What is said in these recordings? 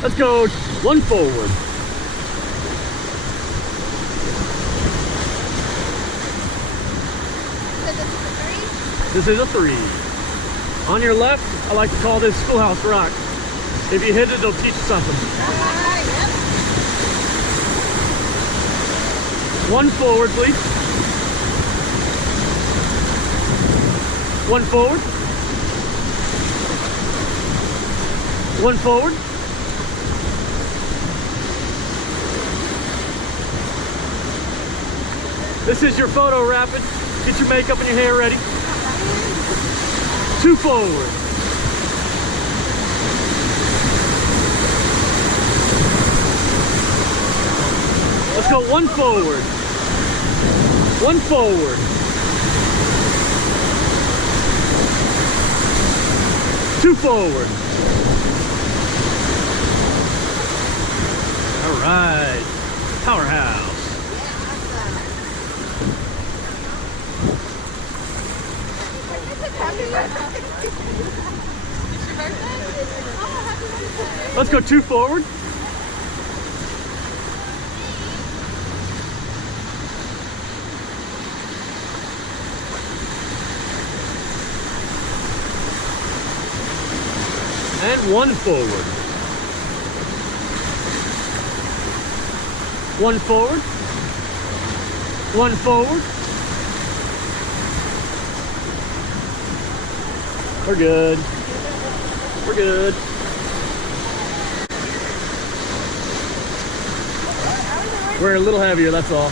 Let's go one forward. This is a 3. On your left, I like to call this Schoolhouse Rock. If you hit it, it'll teach you something. Yep. One forward, please. One forward. One forward. This is your photo rapid. Get your makeup and your hair ready. 2 forward. Let's go 1 forward. 1 forward. 2 forward. All right, powerhouse. Let's go 2 forward. And 1 forward. 1 forward. 1 forward. We're good. We're good. We're a little heavier, that's all.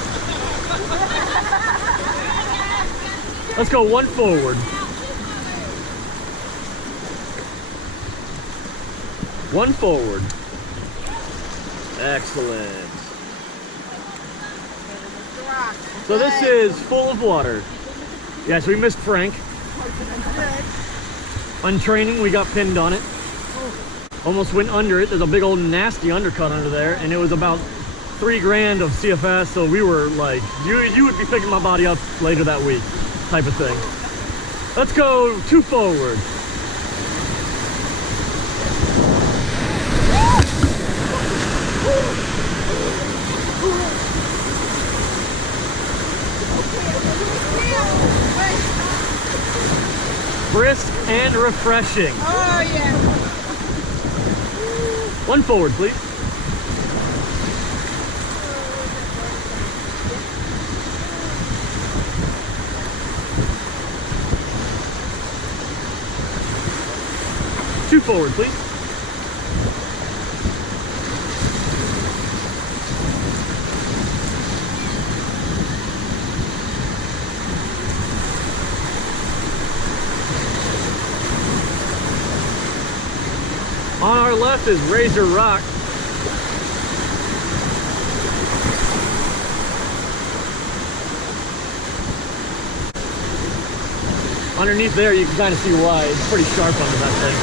Let's go 1 forward. 1 forward. Excellent. So this is full of water. Yes, we missed Frank. On training, we got pinned on it. Almost went under it. There's a big old nasty undercut under there, and it was about 3 grand of CFS, so we were like, you would be picking my body up later that week, type of thing. Let's go 2 forward. Brisk and refreshing. Oh, yeah. 1 forward, please. Two forward, please. On our left is Razor Rock. Underneath there, you can kind of see why. It's pretty sharp under that thing.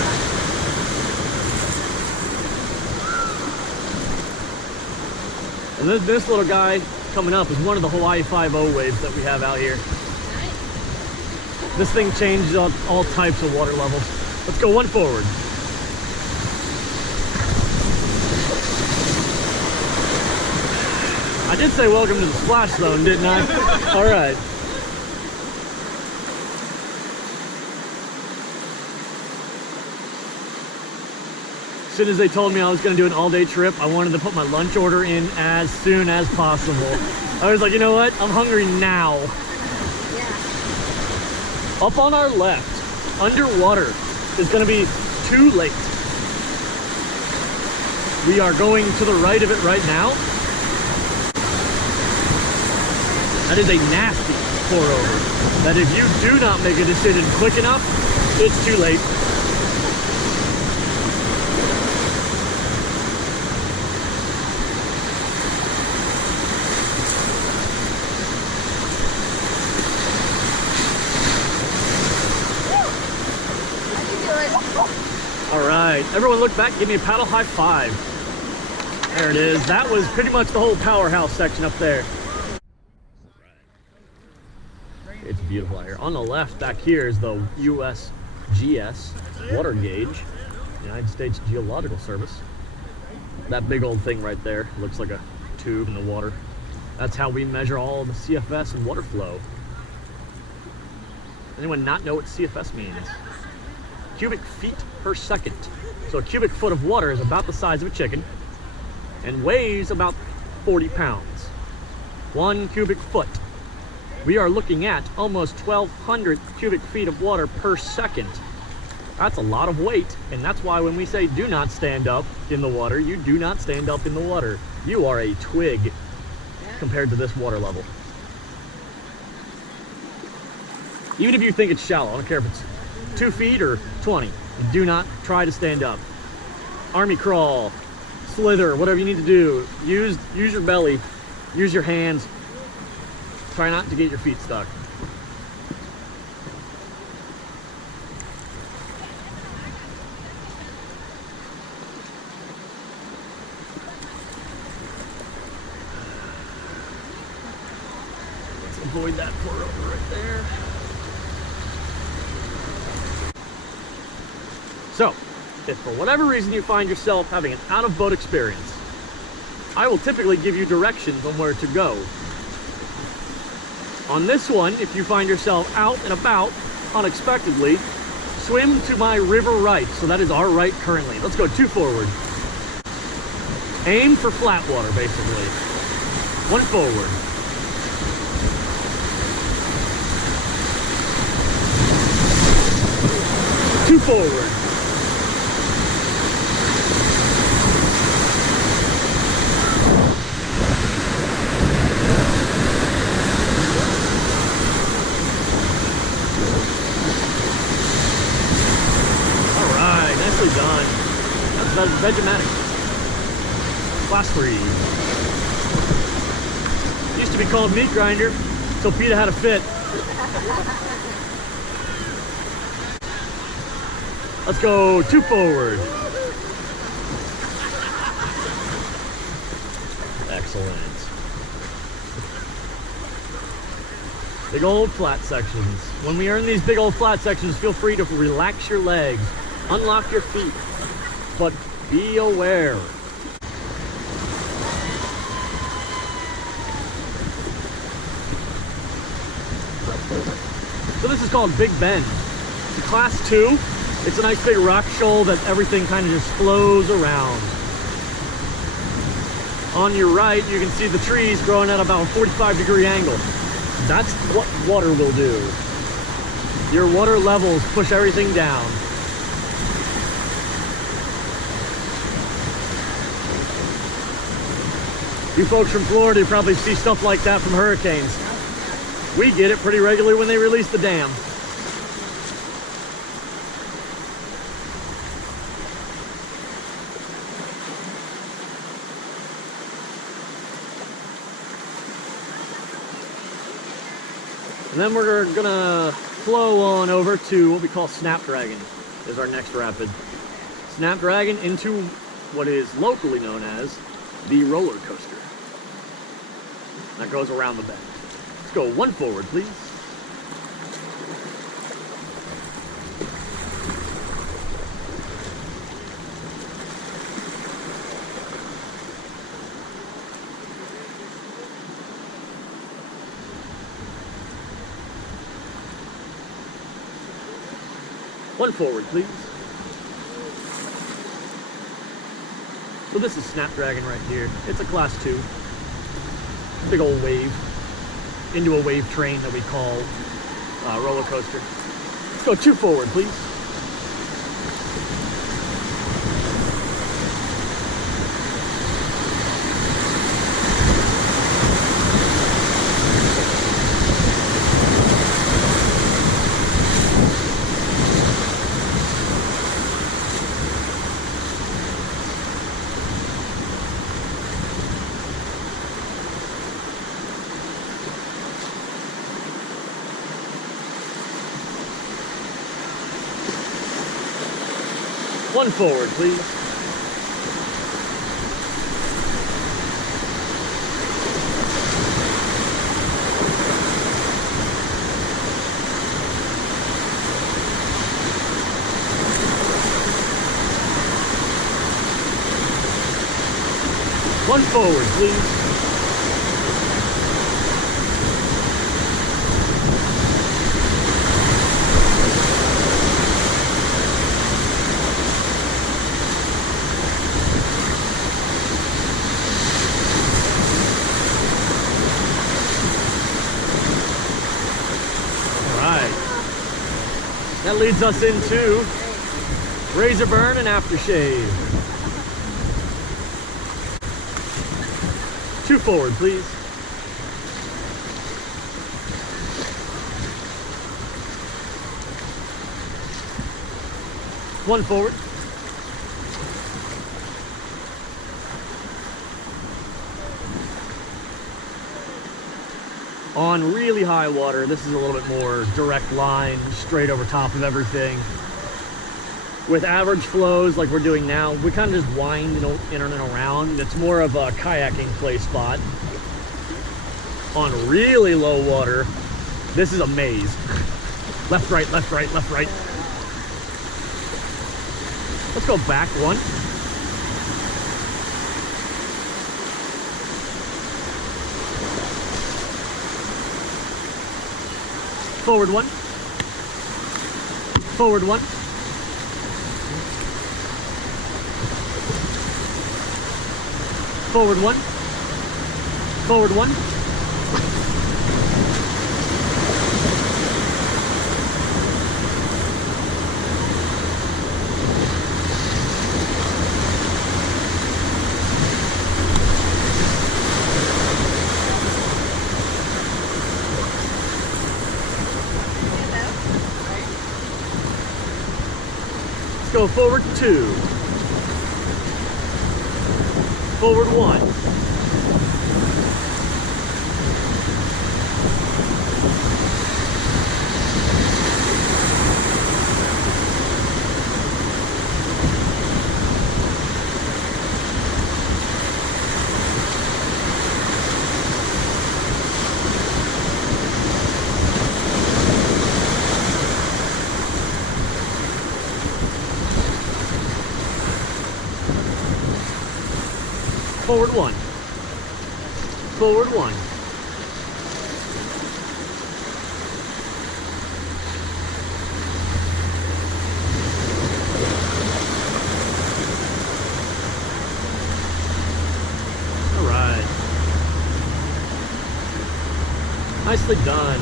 And this little guy coming up is one of the Hawaii 5.0 waves that we have out here. This thing changes all types of water levels. Let's go 1 forward. I did say welcome to the splash zone, didn't I? All right. As soon as they told me I was going to do an all-day trip, I wanted to put my lunch order in as soon as possible. I was like, you know what? I'm hungry now. Yeah. Up on our left, underwater, is going to be too late. We are going to the right of it right now. That is a nasty pour over. That if you do not make a decision quick enough, it's too late. All right, everyone look back, give me a paddle high 5. There it is. That was pretty much the whole powerhouse section up there. It's beautiful out here. On the left back here is the USGS water gauge, United States Geological Service. That big old thing right there looks like a tube in the water. That's how we measure all the CFS and water flow. Anyone not know what CFS means? Cubic feet per second. So a cubic foot of water is about the size of a chicken and weighs about 40 pounds. 1 cubic foot. We are looking at almost 1,200 cubic feet of water per second. That's a lot of weight, and that's why when we say do not stand up in the water, you do not stand up in the water. You are a twig compared to this water level. Even if you think it's shallow, I don't care if it's 2 feet or 20, do not try to stand up. Army crawl, slither, whatever you need to do. Use your belly, use your hands. Try not to get your feet stuck. Let's avoid that pour over right there. So, if for whatever reason you find yourself having an out-of-boat experience, I will typically give you directions on where to go. On this one, if you find yourself out and about unexpectedly, swim to my river right. So that is our right currently. Let's go 2 forward. Aim for flat water, basically. 1 forward. 2 forward. Done. That's Vegematics. Class 3. Used to be called meat grinder, so PETA had a fit. Let's go 2 forward. Excellent. Big old flat sections. When we are in these big old flat sections, feel free to relax your legs. Unlock your feet, but be aware. So this is called Big Bend. It's a class 2. It's a nice big rock shoal that everything kind of just flows around. On your right, you can see the trees growing at about a 45-degree angle. That's what water will do. Your water levels push everything down. You folks from Florida, you probably see stuff like that from hurricanes. We get it pretty regularly when they release the dam. And then we're gonna flow on over to what we call Snapdragon, is our next rapid. Snapdragon into what is locally known as the roller coaster. That goes around the bend. Let's go 1 forward, please. One forward, please. So this is Snapdragon right here. It's a class 2. Big old wave. Into a wave train that we call roller coaster. Let's go 2 forward, please. One forward, please. One forward, please. That leads us into razor burn and aftershave. Two forward, please. One forward. On really high water, this is a little bit more direct line, straight over top of everything. With average flows like we're doing now, we kind of just wind in and around. It's more of a kayaking play spot. On really low water, this is a maze. Left, right, left, right, left, right. Let's go back one. Forward one. Forward one. Forward one. Forward one. Go forward two. Forward one. Forward one. Forward one. All right. Nicely done.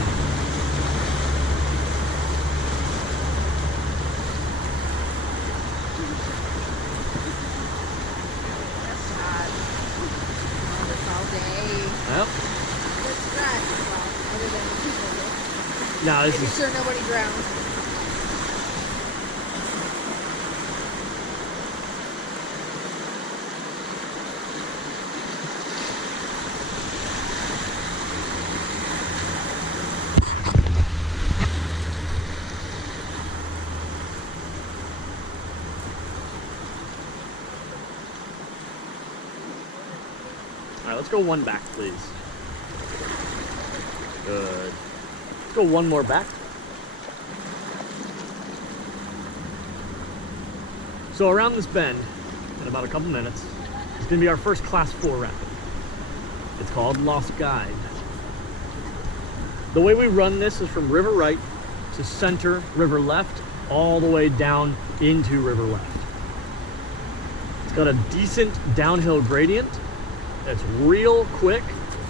Yep. No, this is sure nobody drowns. All right, let's go one back, please. Good. Let's go one more back. So around this bend, in about a couple minutes, it's gonna be our first class 4 rapid. It's called Lost Guide. The way we run this is from river right to center, river left, all the way down into river left. It's got a decent downhill gradient. It's real quick,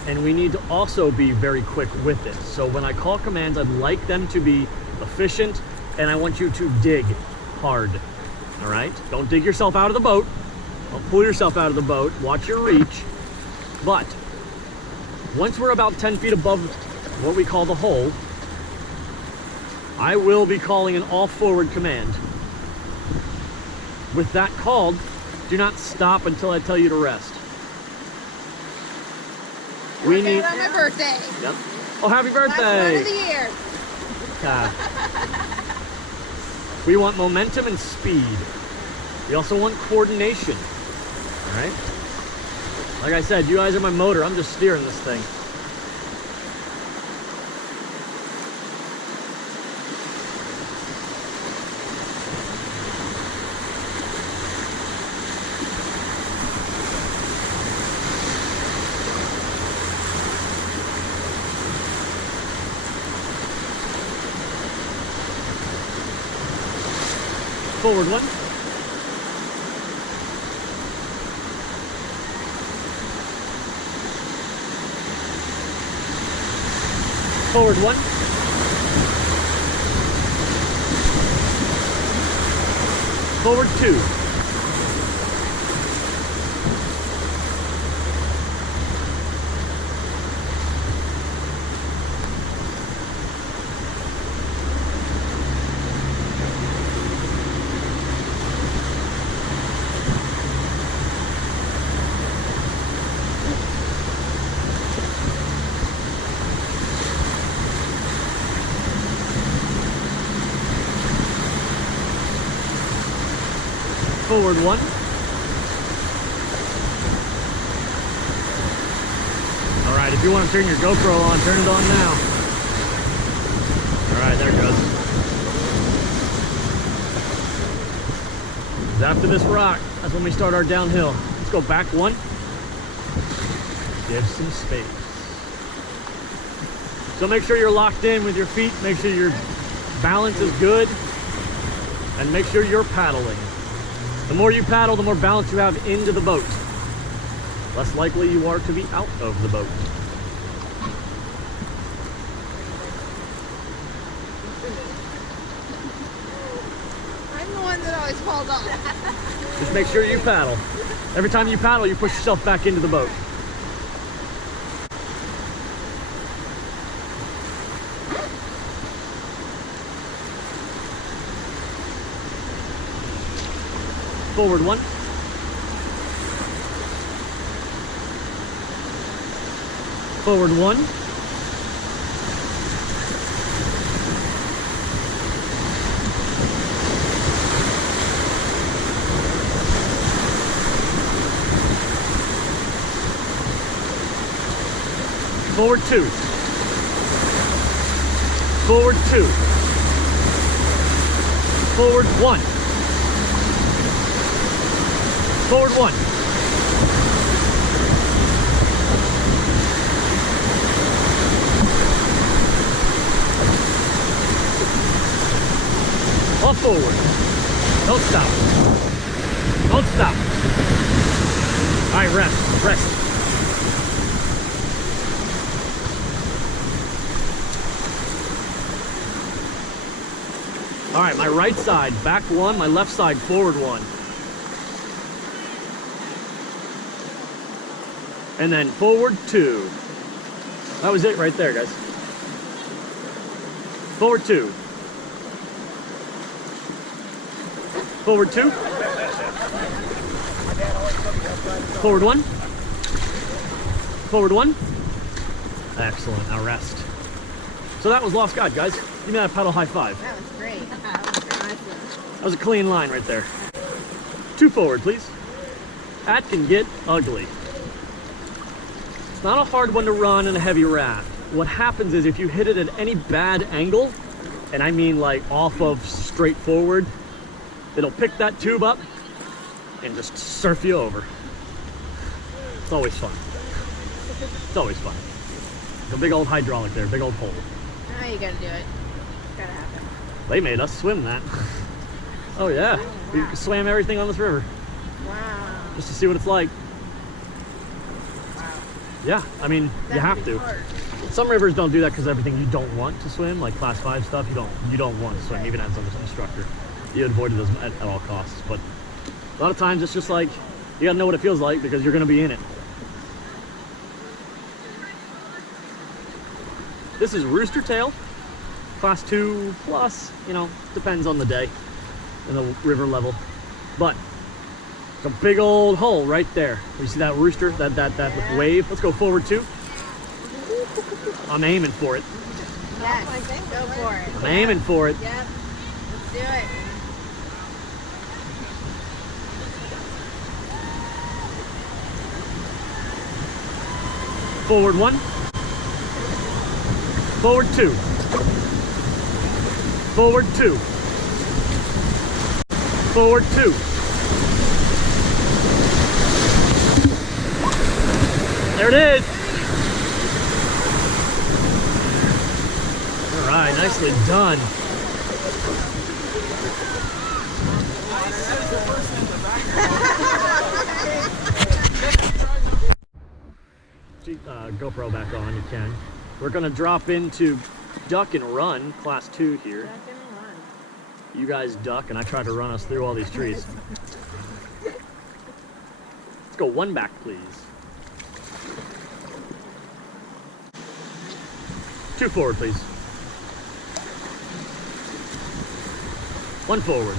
and we need to also be very quick with it. So when I call commands, I'd like them to be efficient, and I want you to dig hard. All right? Don't dig yourself out of the boat. Don't pull yourself out of the boat. Watch your reach. But once we're about 10 feet above what we call the hole, I will be calling an all forward command. With that called, do not stop until I tell you to rest. We need on my birthday. Yep. Oh, happy birthday! Last one of the year. We want momentum and speed. We also want coordination. All right. Like I said, you guys are my motor. I'm just steering this thing. Forward 1. Forward 1. Forward 2. Forward 1. All right, if you want to turn your GoPro on, turn it on now. All right, there it goes. After this rock, that's when we start our downhill. Let's go back 1. Give some space. So make sure you're locked in with your feet. Make sure your balance is good. And make sure you're paddling. The more you paddle, the more balance you have into the boat. Less likely you are to be out of the boat. I'm the one that always falls off. Just make sure you paddle. Every time you paddle, you push yourself back into the boat. Forward 1. Forward 1. Forward 2. Forward 2. Forward 1. Forward 1. All forward. Don't stop. Don't stop. All right, rest, rest. All right, my right side, back 1, my left side, forward 1. And then forward 2. That was it right there, guys. Forward 2. Forward 2. Forward 1. Forward 1. Excellent. Now rest. So that was Lost God, guys. Give me that paddle high five. That was great. That was awesome. That was a clean line right there. 2 forward, please. That can get ugly. It's not a hard one to run in a heavy raft. What happens is if you hit it at any bad angle, and I mean like off of straight forward, it'll pick that tube up and just surf you over. It's always fun. It's always fun. A big old hydraulic there, big old hole. Now you gotta do it. Gotta happen. They made us swim that. Oh yeah, we swam everything on this river Wow. just to see what it's like. Wow. Yeah, I mean, you have to. Hard. Some rivers don't do that because everything you don't want to swim, like class 5 stuff, you don't want to swim, Right. even as an instructor. You avoid those at all costs. But a lot of times it's just like, you gotta know what it feels like because you're gonna be in it. This is Rooster Tail, class 2 plus, you know, depends on the day and the river level. But it's a big old hole right there. You see that rooster, that wave? Let's go forward 2. I'm aiming for it. Yes. Go for it. I'm aiming for it. Yep. Let's do it. Forward 1. Forward 2. Forward 2. Forward 2. There it is. All right, nicely done. GoPro back on, you can. We're gonna drop into duck and run, class 2 here. Duck and run. You guys duck and I try to run us through all these trees. Let's go one back, please. 2 forward, please. 1 forward.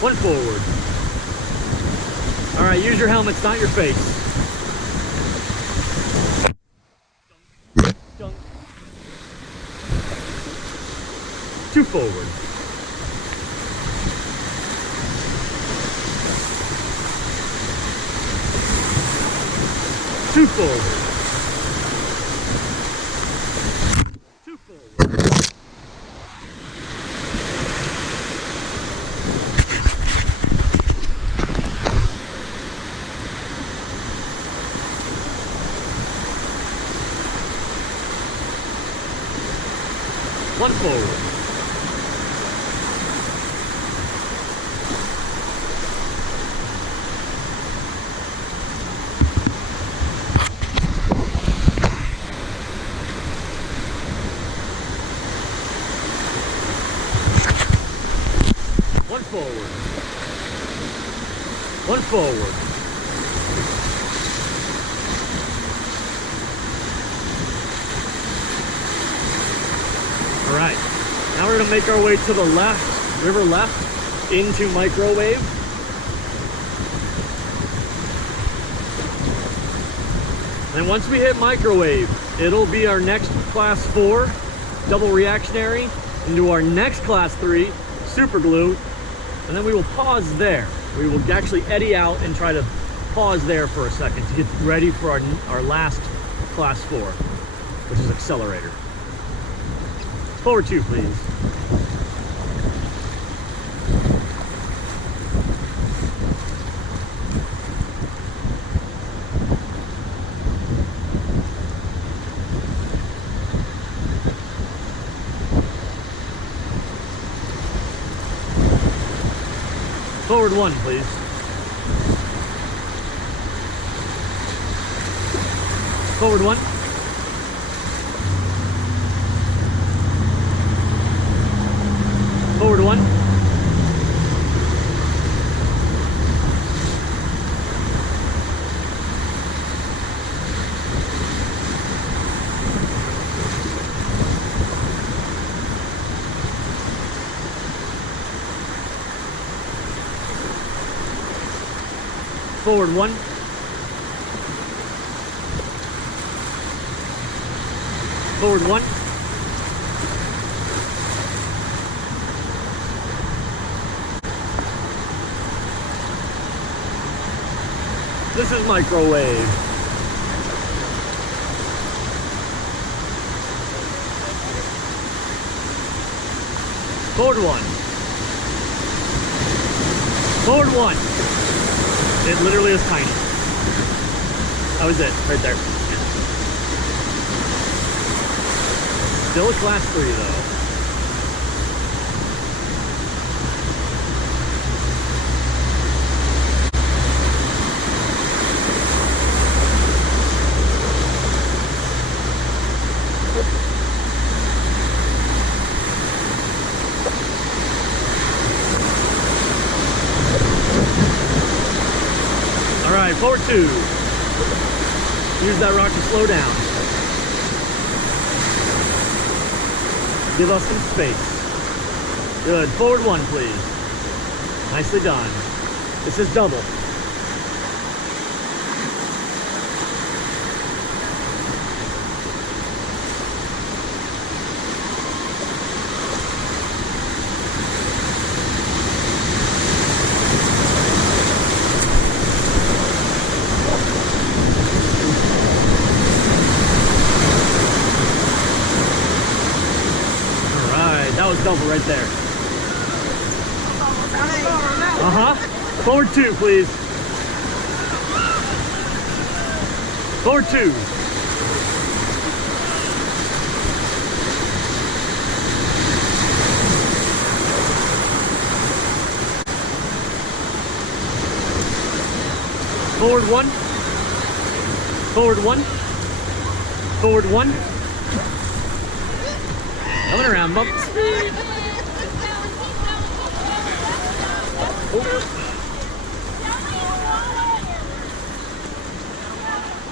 1 forward. All right, use your helmets, not your face. Dunk, dunk. 2 forward. 2 forward. 2 forward. 1 forward. 1 forward. 1 forward. All right, now we're gonna make our way to the left, river left, into microwave. And once we hit microwave, it'll be our next class 4, double reactionary, into our next class 3, super glue, and then we will pause there. We will actually eddy out and try to pause there for a second to get ready for our last class 4, which is accelerator. Forward 2, please. Forward 1, please. Forward 1. Forward 1. Forward 1. Forward 1. This is microwave. Forward 1. Forward 1. It literally is tiny. That was it, right there. Still a class 3 though. All right, forward 2. Use that rock to slow down. Give us some space. Good, forward 1, please. Nicely done. This is double. That was double right there. Forward 2, please. Forward 2. Forward one. Forward one. Forward one. Coming around, bump.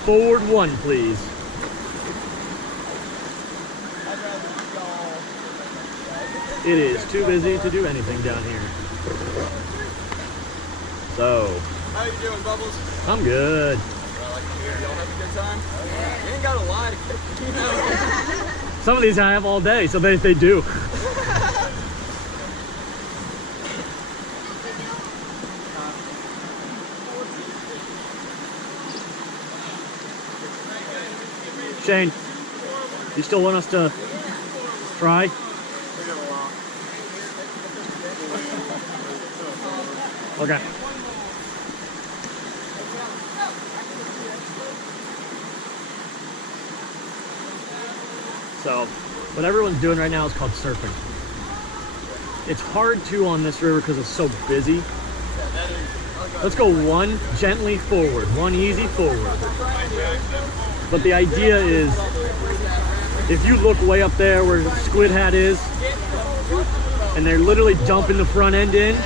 Forward one, please. It is too busy to do anything down here. So. How you doing, Bubbles? I'm good. Well, I like to hear y'all having a good time. You ain't got a lie to, you know. Some of these I have all day, so they do. Shane, you still want us to try? Okay. So, what everyone's doing right now is called surfing. It's hard to on this river because it's so busy. Let's go one gently forward, one easy forward. But the idea is, if you look way up there where Squid Hat is, and they're literally dumping the front end in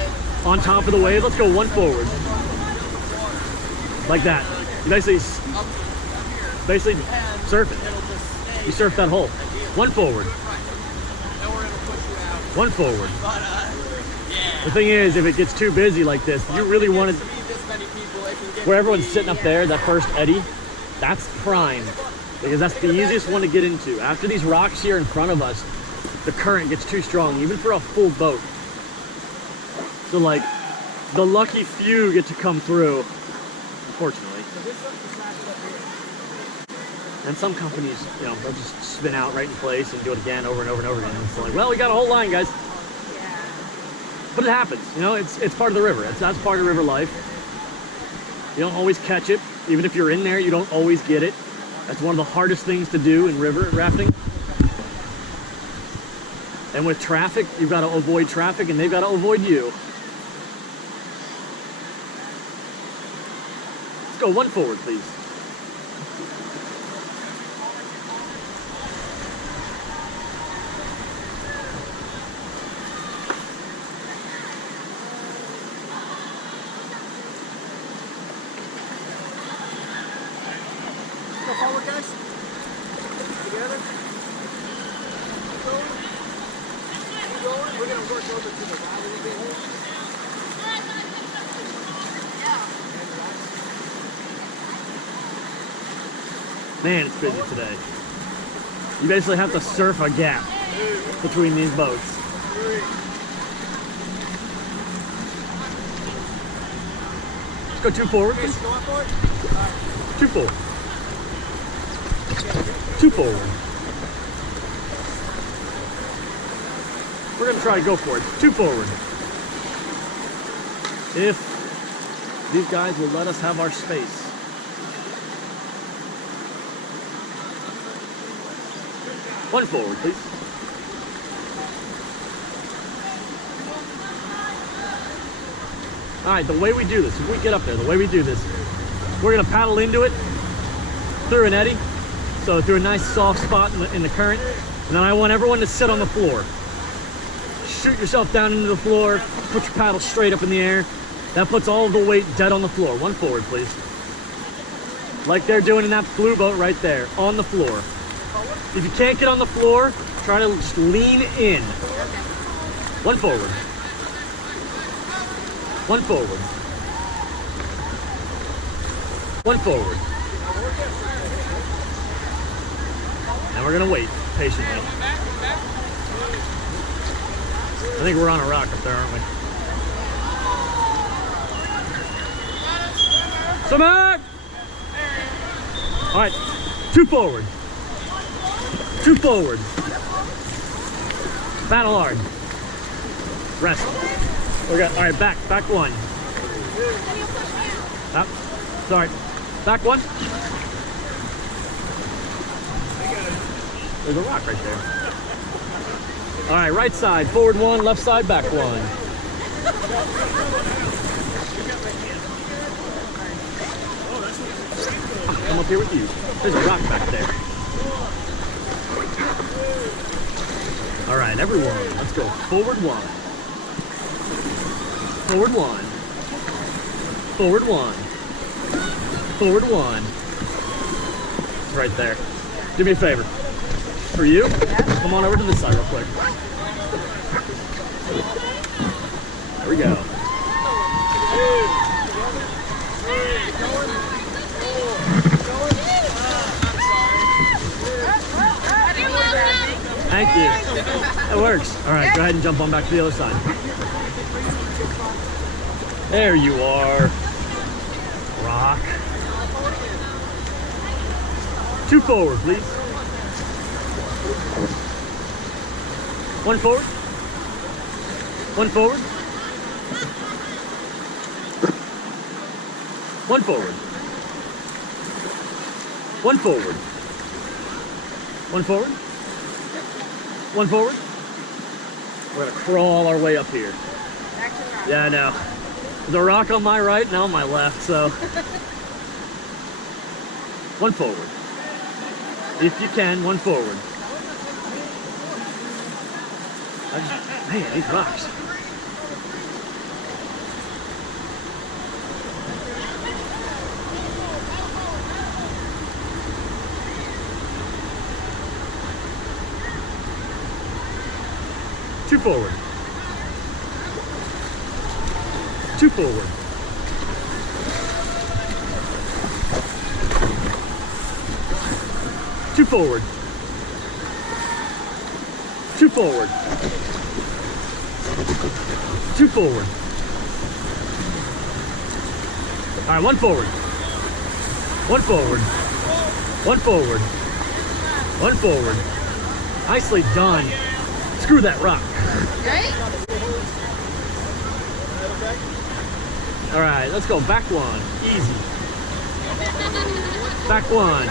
on top of the wave, let's go one forward. Like that. You basically surf it. You surf that hole. One forward. One forward. The thing is, if it gets too busy like this, you really want to, where everyone's sitting up there, that first eddy, that's prime, because that's the easiest one to get into. After these rocks here in front of us, the current gets too strong, even for a full boat. So like, the lucky few get to come through, unfortunately. And some companies, you know, they'll just spin out right in place and do it again over and over and over again. And it's like, well, we got a whole line, guys. Yeah. But it happens, you know, it's part of the river. That's part of river life. You don't always catch it. Even if you're in there, you don't always get it. That's one of the hardest things to do in river rafting. And with traffic, you've got to avoid traffic and they've got to avoid you. Let's go one forward, please. Go forward, guys. Together. Keep going. Keep going. We're going to work over to the right a little bit here. Man, it's busy today. You basically have to surf a gap between these boats. Let's go two forward, please. Go up for it. Two forward. Two forward. We're going to try to go for it. Two forward. If these guys will let us have our space. One forward, please. All right, the way we do this, if we get up there, the way we do this, we're gonna paddle into it through an eddy, so through a nice soft spot in the current, and then I want everyone to sit on the floor. Shoot yourself down into the floor, put your paddle straight up in the air. That puts all of the weight dead on the floor. One forward, please. Like they're doing in that blue boat right there, on the floor. If you can't get on the floor, try to just lean in. One forward. One forward. One forward. And we're gonna wait patiently. I think we're on a rock up there, aren't we? Swim back! All right, two forward. Two forward. Paddle hard. Rest. We got, all right, back one. Up. Sorry. Back one. There's a rock right there. All right, right side, forward one, left side, back one. come up here with you. There's a rock back there. All right, everyone, let's go forward one. Forward one. Forward one. Forward one. It's right there. Do me a favor. For you, come on over to this side real quick. There we go. Thank you. That works. All right, go ahead and jump on back to the other side. There you are. Rock. 2 forward, please. 1 forward. 1 forward. 1 forward. 1 forward. 1 forward. 1 forward. We're gonna crawl our way up here. Back to the rock. Yeah, I know. There's a rock on my right and on my left, so. 1 forward. If you can, 1 forward. Man, these rocks. Two forward. 2 forward. 2 forward. 2 forward. 2 forward. All right, 1 forward. 1 forward. 1 forward. 1 forward. Nicely done. Screw that rock. Right? All right, let's go back one. Easy. Back one.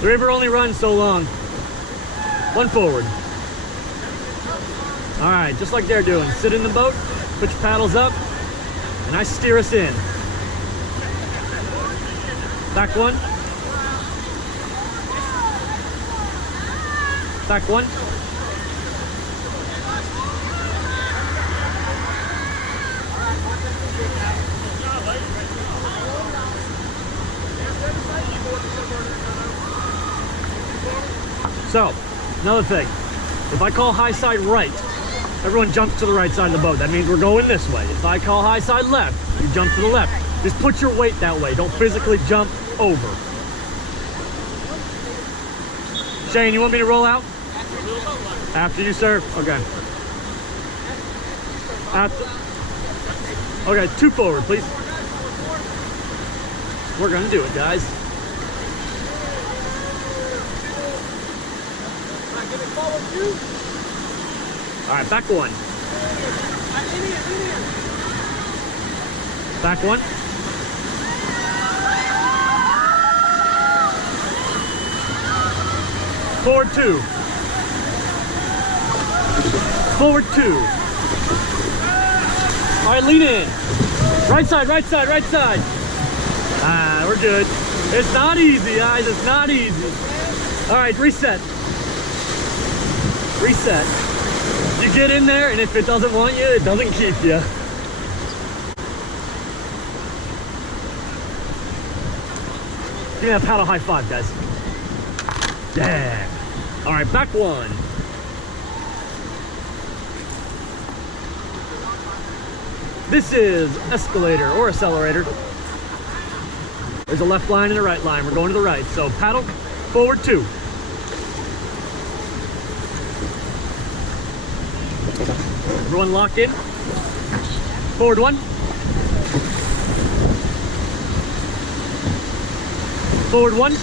The river only runs so long. 1 forward. All right, just like they're doing. Sit in the boat, put your paddles up, and I steer us in. Back one. Back one. So, another thing. If I call high side right, everyone jumps to the right side of the boat. That means we're going this way. If I call high side left, you jump to the left. Just put your weight that way. Don't physically jump over. Shane, you want me to roll out? After you serve? Okay. Okay, 2 forward, please. We're gonna do it, guys. All right, back one. Back one. Forward 2. Forward 2. All right, lean in. Right side, right side, right side. Ah, we're good. It's not easy, guys. It's not easy. All right, reset. Reset. You get in there, and if it doesn't want you, it doesn't keep you. Give me that paddle high five, guys. Yeah. All right, back one. This is escalator or accelerator. There's a left line and a right line. We're going to the right. So paddle, forward 2. Everyone locked in. Forward 1. Forward 1.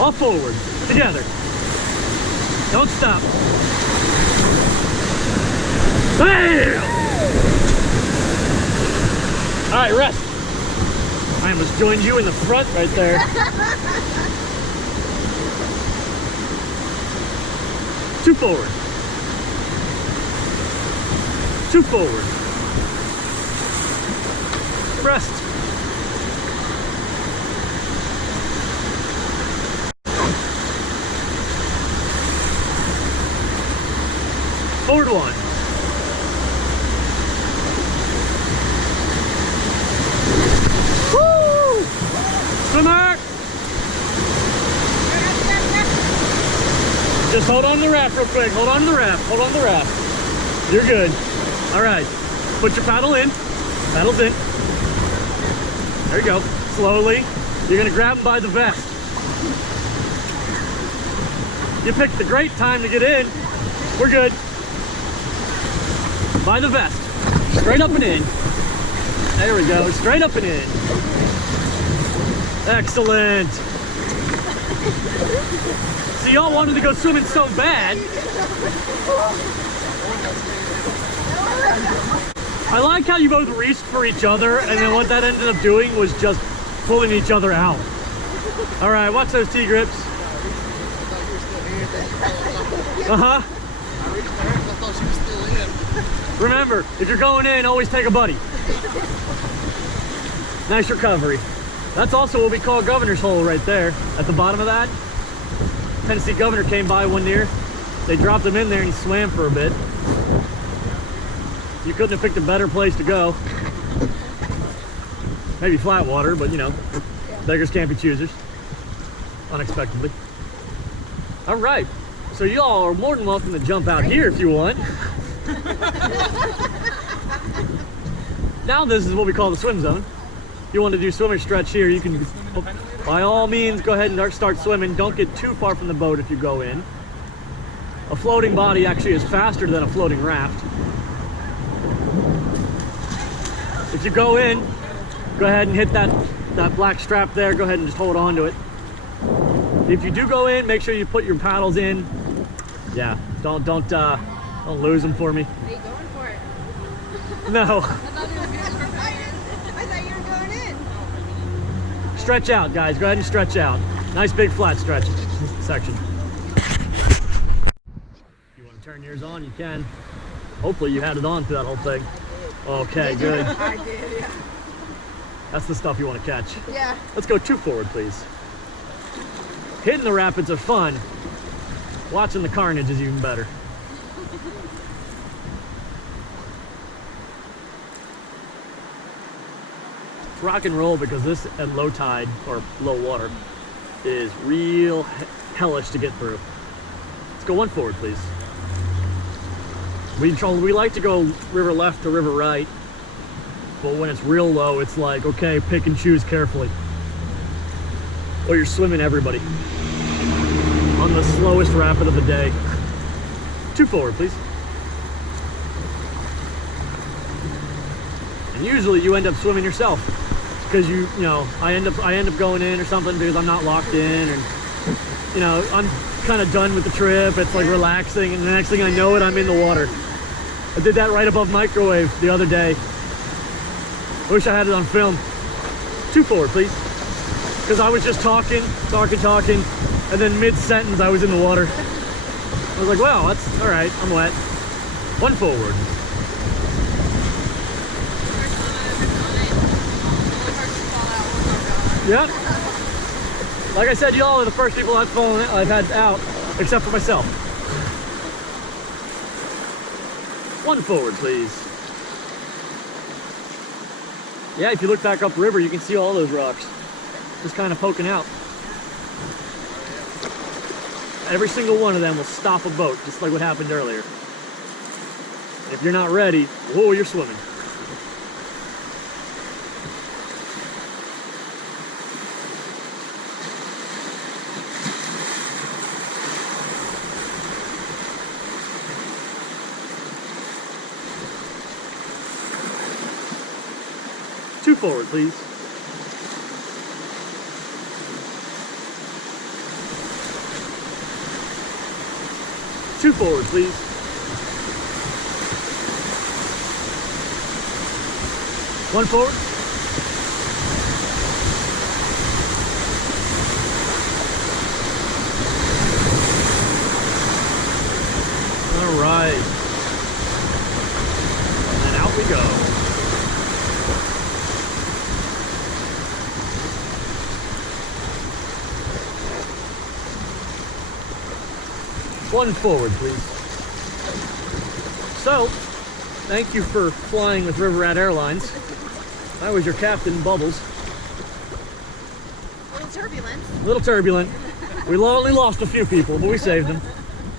All forward. Together. Don't stop. Bam! All right, rest. I almost joined you in the front right there. Two forward. Two forward. Rest. Forward one. Woo! Swimmer! Just hold on to the raft real quick. Hold on to the raft. Hold on to the raft. You're good. All right. Put your paddle in. Paddle's in. There you go. Slowly. You're going to grab them by the vest. You picked a great time to get in. We're good. By the vest. Straight up and in. There we go. Straight up and in. Excellent. See, y'all wanted to go swimming so bad. I like how you both reached for each other, and then what that ended up doing was just pulling each other out. All right, watch those T-grips. Uh-huh. Remember, if you're going in, always take a buddy. Nice recovery. That's also what we call Governor's Hole right there. At the bottom of that, Tennessee Governor came by one year. They dropped him in there and he swam for a bit. You couldn't have picked a better place to go. Maybe flat water, but you know, beggars can't be choosers. Unexpectedly. All right, so y'all are more than welcome to jump out here if you want. Now this is what we call the swim zone. If you want to do swimmer stretch here, you can, by all means, go ahead and start swimming. Don't get too far from the boat if you go in. A floating body actually is faster than a floating raft. If you go in, go ahead and hit that black strap there. Go ahead and just hold on to it. If you do go in, make sure you put your paddles in. Yeah, don't lose them for me. Are you going for it? No. I thought you were going in. Stretch out, guys. Go ahead and stretch out. Nice big flat stretch section. You want to turn yours on, you can. Hopefully you had it on through that whole thing. Okay, good. I did, yeah. That's the stuff you want to catch. Yeah. Let's go two forward, please. Hitting the rapids are fun. Watching the carnage is even better. It's rock and roll because this at low tide or low water is real hellish to get through. Let's go one forward, please. We like to go river left to river right, but when it's real low, it's like, okay, pick and choose carefully, or you're swimming everybody on the slowest rapid of the day. Two forward, please. And usually you end up swimming yourself because you know, I end up going in or something because I'm not locked in, and you know, I'm kind of done with the trip. It's like relaxing, and the next thing I know it, I'm in the water. I did that right above microwave the other day. I wish I had it on film. Two forward, please. Because I was just talking, and then mid-sentence I was in the water. I was like, wow, that's all right, I'm wet. One forward. Yep. Like I said, y'all are the first people I've had out, except for myself. One forward, please. Yeah, if you look back upriver, you can see all those rocks just kind of poking out. Every single one of them will stop a boat, just like what happened earlier. If you're not ready, whoa, you're swimming. Two forward, please. Two forward, please. One forward. we go. One forward, please. So, thank you for flying with River Rat Airlines. I was your captain, Bubbles. A little turbulence. A little turbulent. We only lost a few people, but we saved them.